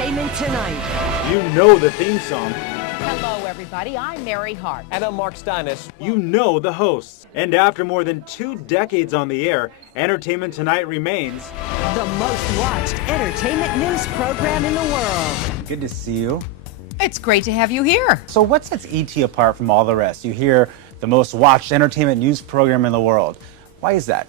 Entertainment Tonight. You know the theme song. Hello, everybody. I'm Mary Hart. And I'm Mark Steinis. You know the hosts. And after more than 2 decades on the air, Entertainment Tonight remains the most watched entertainment news program in the world. Good to see you. It's great to have you here. So what sets ET apart from all the rest? You hear the most watched entertainment news program in the world. Why is that?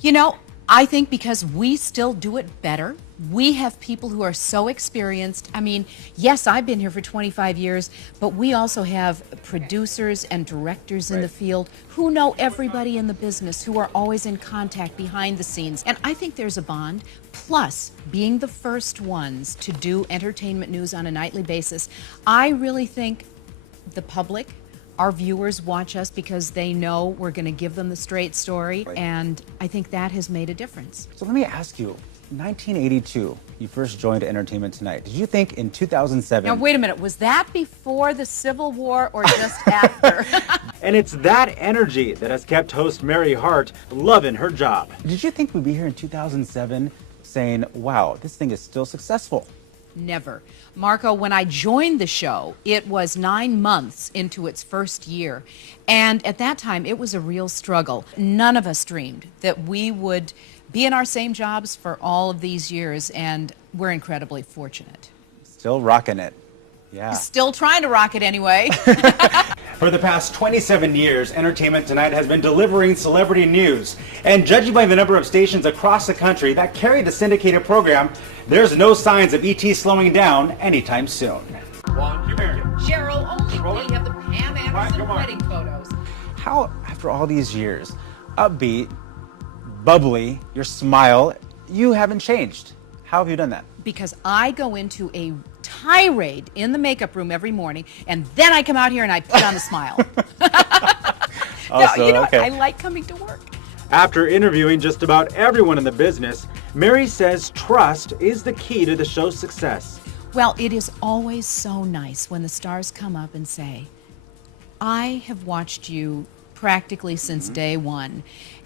You know, I think because we still do it better. We have people who are so experienced. I mean, yes, I've been here for 25 years, but we also have producers and directors in the field who know everybody in the business, who are always in contact behind the scenes. And I think there's a bond. Plus, being the first ones to do entertainment news on a nightly basis, I really think the public, our viewers, watch us because they know we're going to give them the straight story, and I think that has made a difference. So let me ask you, 1982, you first joined Entertainment Tonight. Did you think in 2007... Now, wait a minute. Was that before the Civil War or just after? And it's that energy that has kept host Mary Hart loving her job. Did you think we'd be here in 2007 saying, wow, this thing is still successful? Never. Marco, when I joined the show, it was 9 months into its first year. And at that time, it was a real struggle. None of us dreamed that we would be in our same jobs for all of these years, and we're incredibly fortunate. Still rocking it. Yeah. Still trying to rock it anyway. For the past 27 years, Entertainment Tonight has been delivering celebrity news. And judging by the number of stations across the country that carry the syndicated program, there's no signs of ET slowing down anytime soon. Cheryl, only we have the Pam Anderson wedding photos. How, after all these years, upbeat, bubbly, your smile, you haven't changed. How have you done that? Because I go into a tirade in the makeup room every morning, and then I come out here and I put on the smile. Also, you know, okay. I like coming to work. After interviewing just about everyone in the business, Mary says trust is the key to the show's success. Well, it is always so nice when the stars come up and say, I have watched you practically since day one.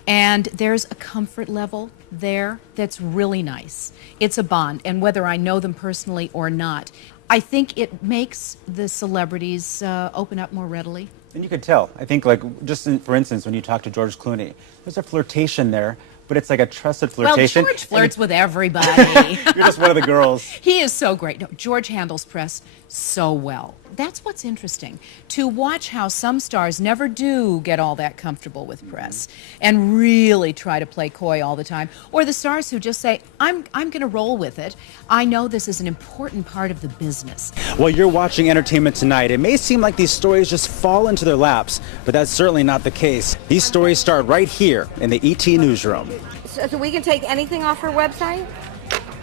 And there's a comfort level there that's really nice. It's a bond, and whether I know them personally or not, I think it makes the celebrities open up more readily. And you could tell. I think, for instance, when you talk to George Clooney, there's a flirtation there, but it's like a trusted flirtation. Well, George flirts with everybody. You're just one of the girls. He is so great. No, George handles press so well. That's what's interesting, to watch how some stars never do get all that comfortable with press and really try to play coy all the time, or the stars who just say, I'm going to roll with it. I know this is an important part of the business. Well, you're watching Entertainment Tonight. It may seem like these stories just fall into their laps, but that's certainly not the case. These stories start right here in the ET newsroom. So we can take anything off her website?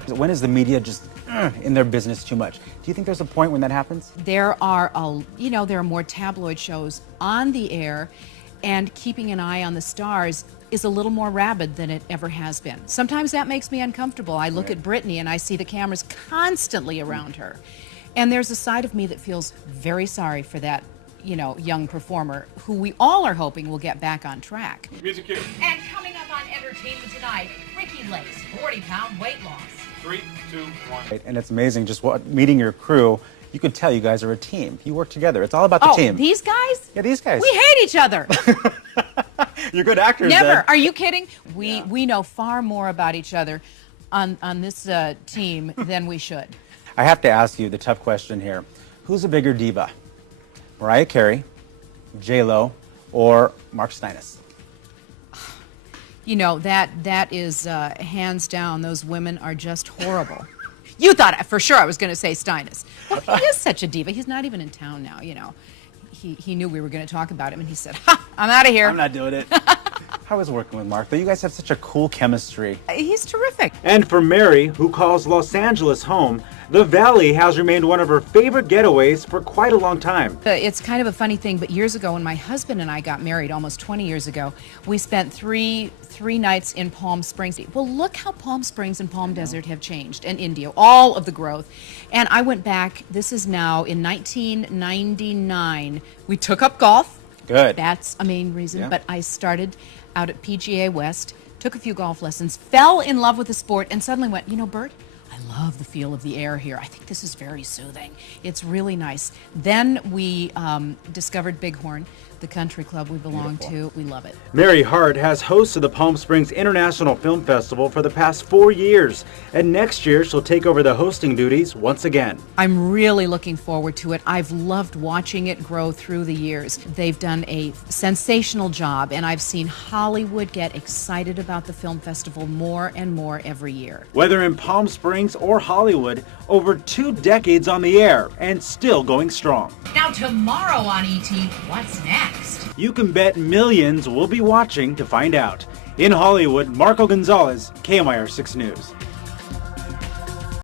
When is the media just in their business too much? Do you think there's a point when that happens? There are, there are more tabloid shows on the air, and keeping an eye on the stars is a little more rabid than it ever has been. Sometimes that makes me uncomfortable. I look at Britney and I see the cameras constantly around her. And there's a side of me that feels very sorry for that, young performer who we all are hoping will get back on track. Music here. And coming up on Entertainment Tonight, Ricky Lake's 40-pound weight loss. 3, 2, 1. And it's amazing just meeting your crew. You could tell you guys are a team. You work together. It's all about the team. These guys? Yeah, these guys. We hate each other. You're good actors. Never. Then. Are you kidding? We know far more about each other on this team than we should. I have to ask you the tough question here. Who's a bigger diva? Mariah Carey, J-Lo, or Mark Steinis? You know, that is hands down. Those women are just horrible. You thought for sure I was going to say Steinis. Well, he is such a diva. He's not even in town now, He knew we were going to talk about him, and he said, ha, I'm out of here. I'm not doing it. How is working with Mark, though? You guys have such a cool chemistry. He's terrific. And for Mary, who calls Los Angeles home, the Valley has remained one of her favorite getaways for quite a long time. It's kind of a funny thing, but years ago when my husband and I got married, almost 20 years ago, we spent three nights in Palm Springs. Well, look how Palm Springs and Palm Desert have changed, and Indio, all of the growth. And I went back, this is now in 1999. We took up golf. Good. That's a main reason, Yeah. but I started out at PGA West, took a few golf lessons, fell in love with the sport, and suddenly went, Bert, I love the feel of the air here. I think this is very soothing. It's really nice. Then we discovered Bighorn, the country club we belong to. We love it. Mary Hart has hosted the Palm Springs International Film Festival for the past 4 years, and next year she'll take over the hosting duties once again. I'm really looking forward to it. I've loved watching it grow through the years. They've done a sensational job, and I've seen Hollywood get excited about the film festival more and more every year. Whether in Palm Springs or Hollywood, over 2 decades on the air and still going strong. Now tomorrow on ET, what's next? You can bet millions will be watching to find out. In Hollywood, Marco Gonzalez, KMIR 6 News.